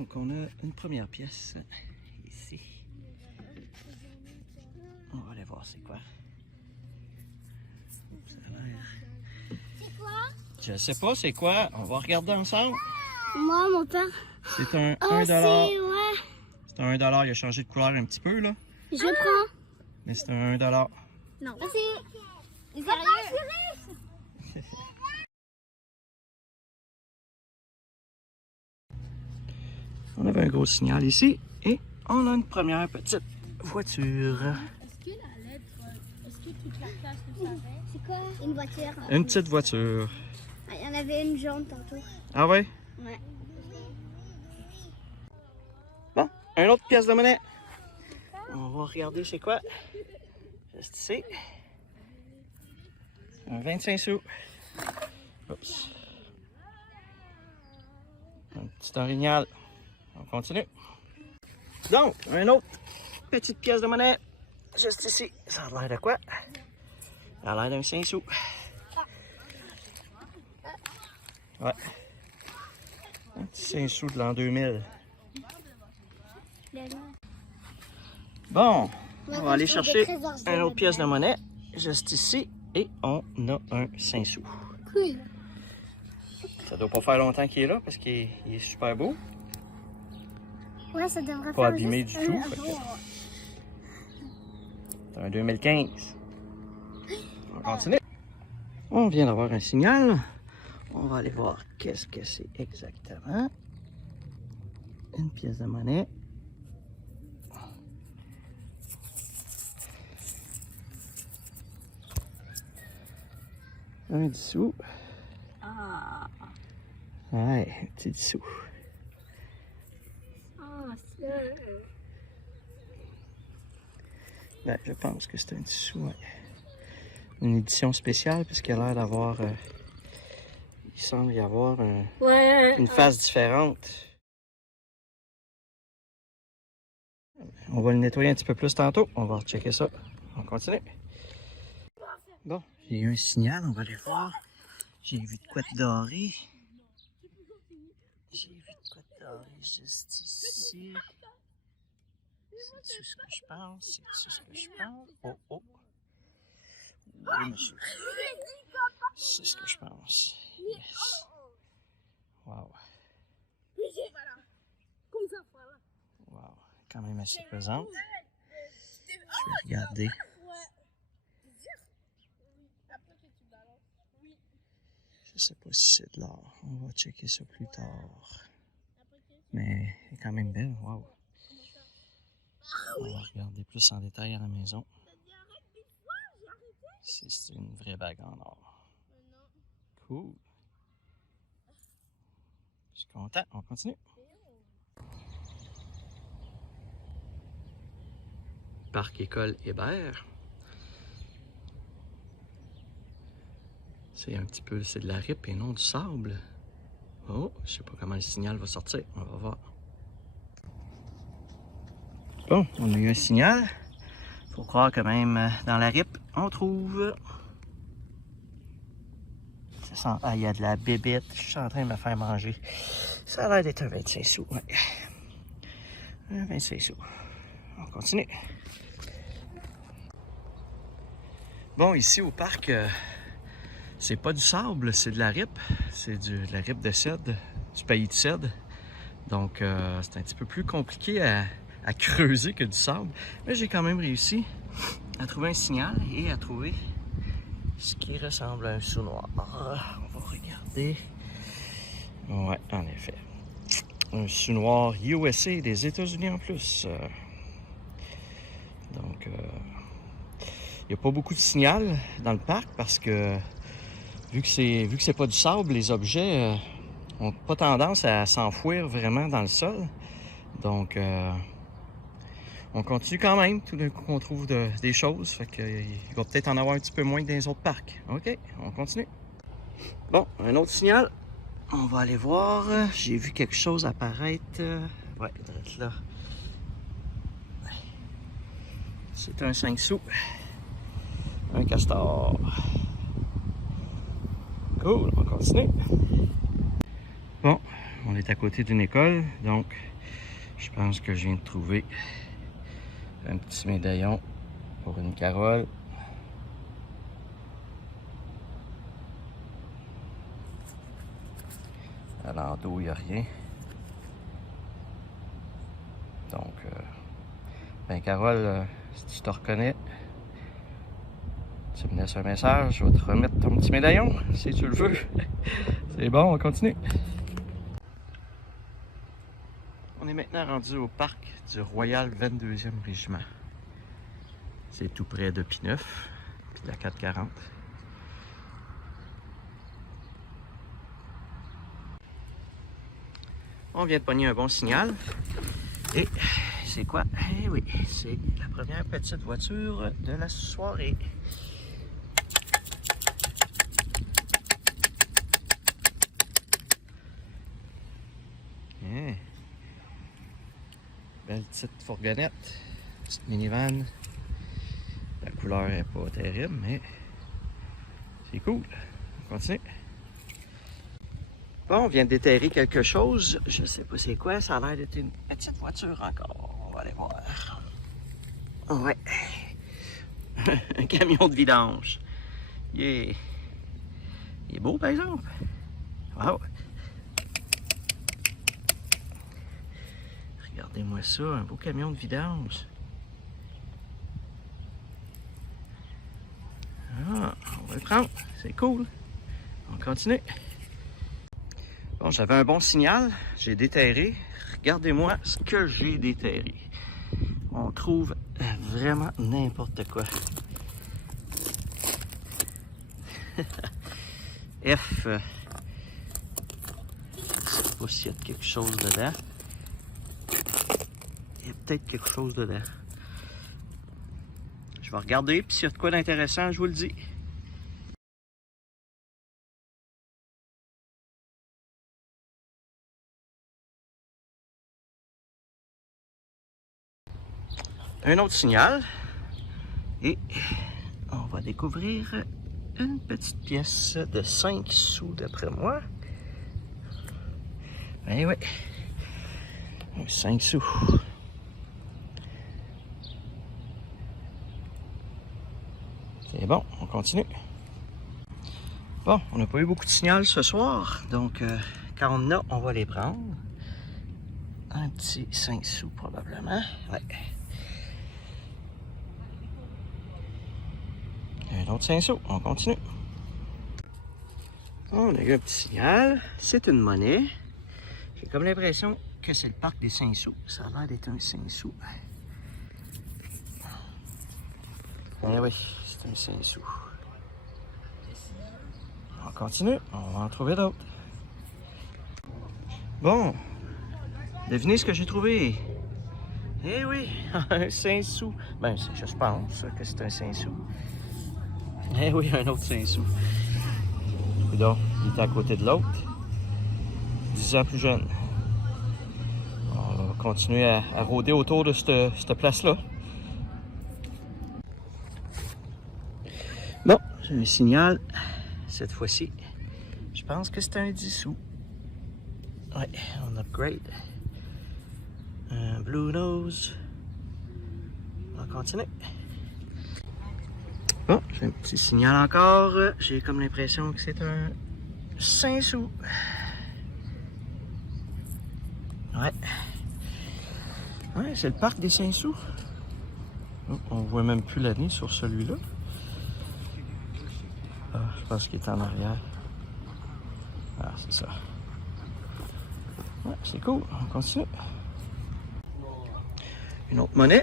Donc, on a une première pièce ici. On va aller voir c'est quoi. C'est quoi? Je sais pas c'est quoi. On va regarder ensemble. Moi, mon père. C'est un Oh, 1$. ouais. C'est un 1$. Il a changé de couleur un petit peu, là. Je prends. Mais c'est un 1$. Non. C'est sérieux? On avait un gros signal ici. Et on a une première petite voiture. Est-ce que la lettre, est-ce que toute la classe le savait? C'est quoi? Une voiture. Une petite voiture. Il y en avait une jaune tantôt. Ah ouais? Ouais. Bon, une autre pièce de monnaie. On va regarder c'est quoi. Juste ici. Un 25 sous. Oups. Un petit orignal. On continue. Donc, une autre petite pièce de monnaie. Juste ici. Ça a l'air de quoi? Ça a l'air d'un 5 sous. Ouais. Un petit 5 sous de l'an 2000. Bon, on va aller chercher une autre pièce de monnaie. Juste ici. Et on a un 5 sous. Cool. Ça doit pas faire longtemps qu'il est là parce qu'il est super beau. Ouais, ça devrait Pas faire abîmé juste du tout. un Fait que jour. c'est un 2015. On continue. On vient d'avoir un signal. On va aller voir qu'est-ce que c'est exactement. Une pièce de monnaie. Un 10 sous. Ah. Ouais, un petit 10 sous. Ah, c'est... Ben, je pense que c'est un 10 sous, ouais. Une édition spéciale parce qu'il a l'air d'avoir... il semble y avoir une face différente. On va le nettoyer un petit peu plus tantôt. On va rechecker ça. On continue. Bon, j'ai eu un signal. On va aller voir. J'ai vu de quoi de doré. J'ai vu de quoi de doré juste ici. C'est-tu ce que je pense? C'est-tu ce que je pense? Oh, oh. Oui, monsieur. C'est ce que je pense. Yes. Wow. Wow. Quand même assez pesante. Je vais regarder. Je sais pas si c'est de l'or. On va checker ça plus tard. Mais elle est quand même belle. Wow. On va regarder plus en détail à la maison. C'est une vraie bague en or. Cool. Je suis content. On continue. Parc École Hébert. C'est un petit peu, c'est de la ripe et non du sable. Oh, je sais pas comment le signal va sortir. On va voir. Bon, on a eu un signal. Faut croire que même dans la ripe, on trouve... Ça sent... Ah, il y a de la bébête. Je suis en train de me faire manger. Ça a l'air d'être un 25 sous, ouais. Un 25 sous. On continue. Bon, ici au parc, c'est pas du sable, c'est de la ripe. C'est de la ripe de cèdre, du pays de cèdre. Donc, c'est un petit peu plus compliqué à creuser que du sable. Mais j'ai quand même réussi à trouver un signal et à trouver ce qui ressemble à un sou noir. On va regarder. Ouais, en effet. Un sou noir USA des États-Unis en plus. Donc, il n'y a pas beaucoup de signal dans le parc parce que vu que c'est pas du sable, les objets n'ont pas tendance à s'enfouir vraiment dans le sol. Donc, on continue quand même. Tout d'un coup, on trouve des choses. Fait qu'il va peut-être en avoir un petit peu moins que dans les autres parcs. OK, on continue. Bon, un autre signal. On va aller voir. J'ai vu quelque chose apparaître. Ouais, là. C'est un 5 sous. Un castor. Cool, on continue. Bon, on est à côté d'une école, donc je pense que je viens de trouver un petit médaillon pour une Carole. À l'endos, il n'y a rien. Donc, ben Carole, si tu te reconnais, tu me laisses un message, je vais te remettre ton petit médaillon, si tu le veux. C'est bon, on continue. On est maintenant rendu au parc du Royal 22e Régiment. C'est tout près de P9, puis de la 440. On vient de pogner un bon signal. Et c'est quoi? Eh oui, c'est la première petite voiture de la soirée. Yeah. Belle petite fourgonnette, petite minivan. La couleur n'est pas terrible, mais c'est cool. On continue. Bon, on vient de déterrer quelque chose. Je sais pas c'est quoi. Ça a l'air d'être une petite voiture encore. On va aller voir. Ouais. Un camion de vidange. Il est beau, par exemple. Wow. Regardez-moi ça, un beau camion de vidange. Ah, on va le prendre. C'est cool. On continue. Bon, j'avais un bon signal. J'ai déterré. Regardez-moi ce que j'ai déterré. On trouve vraiment n'importe quoi. F. Je sais pas s'il y a quelque chose dedans. Il y a peut-être quelque chose dedans. Je vais regarder, puis s'il y a de quoi d'intéressant, je vous le dis. Un autre signal. Et on va découvrir une petite pièce de 5 sous d'après moi. Eh oui. 5 sous. C'est bon, on continue. Bon, on n'a pas eu beaucoup de signal ce soir, donc quand on en a, on va les prendre. Un petit 5 sous probablement. Ouais. Un autre 5 sous, on continue. On a eu un petit signal, c'est une monnaie. J'ai comme l'impression que c'est le parc des 5 sous. Ça a l'air d'être un 5 sous. Eh oui, c'est un 5 sous. On continue, on va en trouver d'autres. Bon, devinez ce que j'ai trouvé. Eh oui, un 5 sous. Ben, je pense que c'est un 5 sous. Eh oui, un autre 5 sous. Donc, il était à côté de l'autre. 10 ans plus jeune. On va continuer à rôder autour de cette place-là. Bon, j'ai un signal. Cette fois-ci, je pense que c'est un 10 sous. Ouais, on upgrade. Un Blue Nose. On continue. Bon, j'ai un petit signal encore. J'ai comme l'impression que c'est un 5 sous. Ouais. Ouais, c'est le parc des 5 sous. Oh, on voit même plus l'année sur celui-là. Ah, je pense qu'il est en arrière. Ah, c'est ça. Ouais, c'est cool. On continue. Une autre monnaie.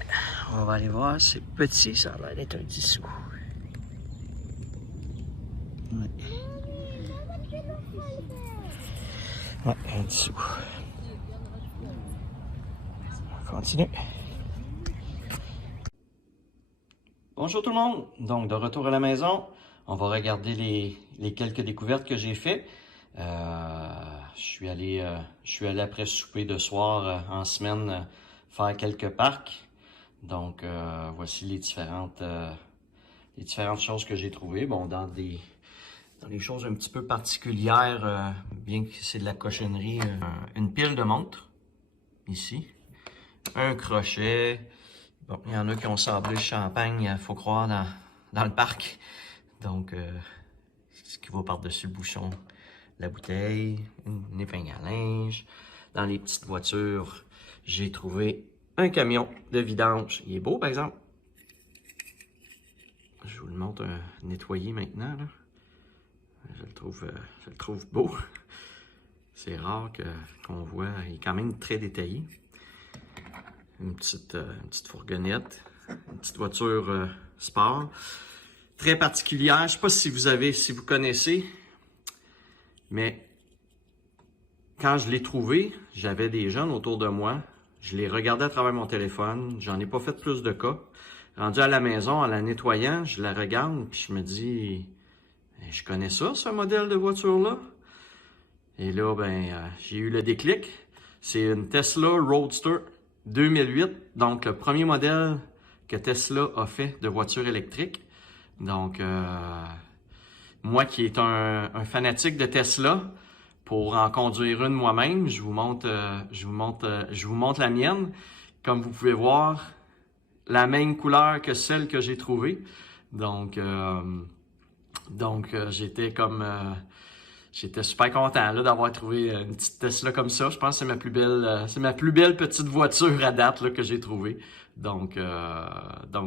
On va aller voir. C'est petit. Ça a l'air d'être un 10 sous. Ouais. Ouais, un 10 sous. On continue. Bonjour tout le monde. Donc, de retour à la maison, on va regarder les quelques découvertes que j'ai faites. Je suis allé après souper de soir en semaine faire quelques parcs. Donc, voici les différentes choses que j'ai trouvées. Bon, dans Dans les choses un petit peu particulières, bien que c'est de la cochonnerie, une pile de montres, ici. Un crochet. Bon, il y en a qui ont sablé le champagne, il faut croire, dans le parc. Donc, ce qui va par-dessus le bouchon, la bouteille, une épingle à linge. Dans les petites voitures, j'ai trouvé un camion de vidange. Il est beau, par exemple. Je vous le montre nettoyé maintenant, là. Je le trouve beau. C'est rare qu'on voit. Il est quand même très détaillé. Une petite fourgonnette. Une petite voiture sport. Très particulière. Je ne sais pas si vous connaissez. Mais quand je l'ai trouvé, j'avais des jeunes autour de moi. Je les regardais à travers mon téléphone. J'en ai pas fait plus de cas. Rendu à la maison, en la nettoyant, je la regarde puis je me dis... Je connais ça, ce modèle de voiture-là. Et là, j'ai eu le déclic. C'est une Tesla Roadster 2008. Donc, le premier modèle que Tesla a fait de voiture électrique. Donc, moi qui est un fanatique de Tesla, pour en conduire une moi-même, je vous montre la mienne. Comme vous pouvez voir, la même couleur que celle que j'ai trouvée. Donc, j'étais super content là, d'avoir trouvé une petite Tesla comme ça. Je pense que c'est ma plus belle petite voiture à date là, que j'ai trouvée. Donc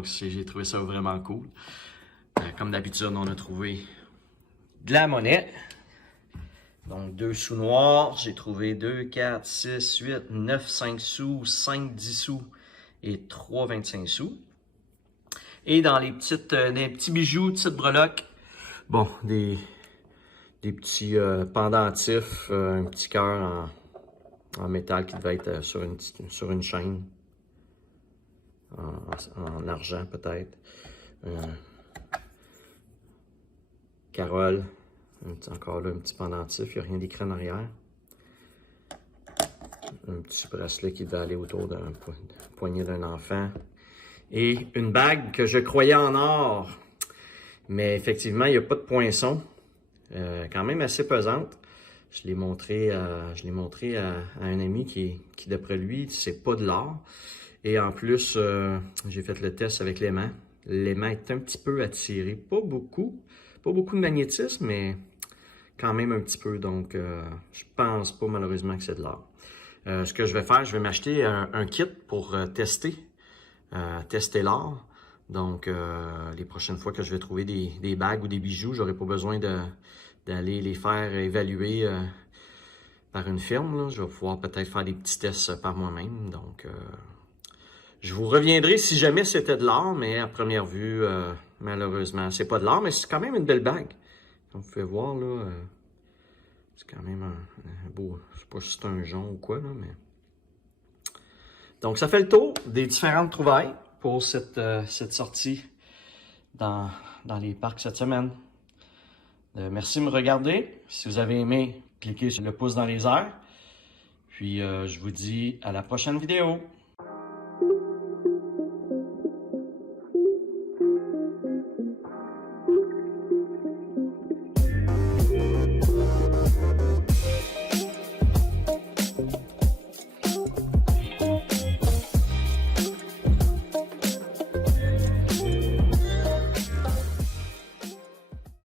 j'ai trouvé ça vraiment cool. Comme d'habitude, on a trouvé de la monnaie. Donc 2 sous noirs. J'ai trouvé 2, 4, 6, 8, 9, 5 sous, 5, 10 sous et 3, 25 sous. Et dans les petits bijoux, petites breloques, bon, des petits pendentifs, un petit cœur en métal qui devait être sur une chaîne, en argent peut-être. Carole, encore là un petit pendentif, il n'y a rien d'écrit en arrière. Un petit bracelet qui devait aller autour d'un poignet d'un enfant. Et une bague que je croyais en or, mais effectivement, il n'y a pas de poinçon. Quand même assez pesante. Je l'ai montré à un ami qui d'après lui, c'est pas de l'or. Et en plus, j'ai fait le test avec l'aimant. L'aimant est un petit peu attiré. Pas beaucoup de magnétisme, mais quand même un petit peu. Donc, je pense pas malheureusement que c'est de l'or. Ce que je vais faire, je vais m'acheter un kit pour tester l'or. Donc, les prochaines fois que je vais trouver des bagues ou des bijoux, j'aurai pas besoin d'aller les faire évaluer par une firme. Là. Je vais pouvoir peut-être faire des petits tests par moi-même. Donc, je vous reviendrai si jamais c'était de l'or, mais à première vue, malheureusement, c'est pas de l'or, mais c'est quand même une belle bague. Comme vous pouvez voir, là, c'est quand même un beau... Je sais pas si c'est un jonc ou quoi, là, mais... Donc, ça fait le tour des différentes trouvailles pour cette sortie dans les parcs cette semaine. Merci de me regarder. Si vous avez aimé, cliquez sur le pouce dans les airs. Puis, je vous dis à la prochaine vidéo.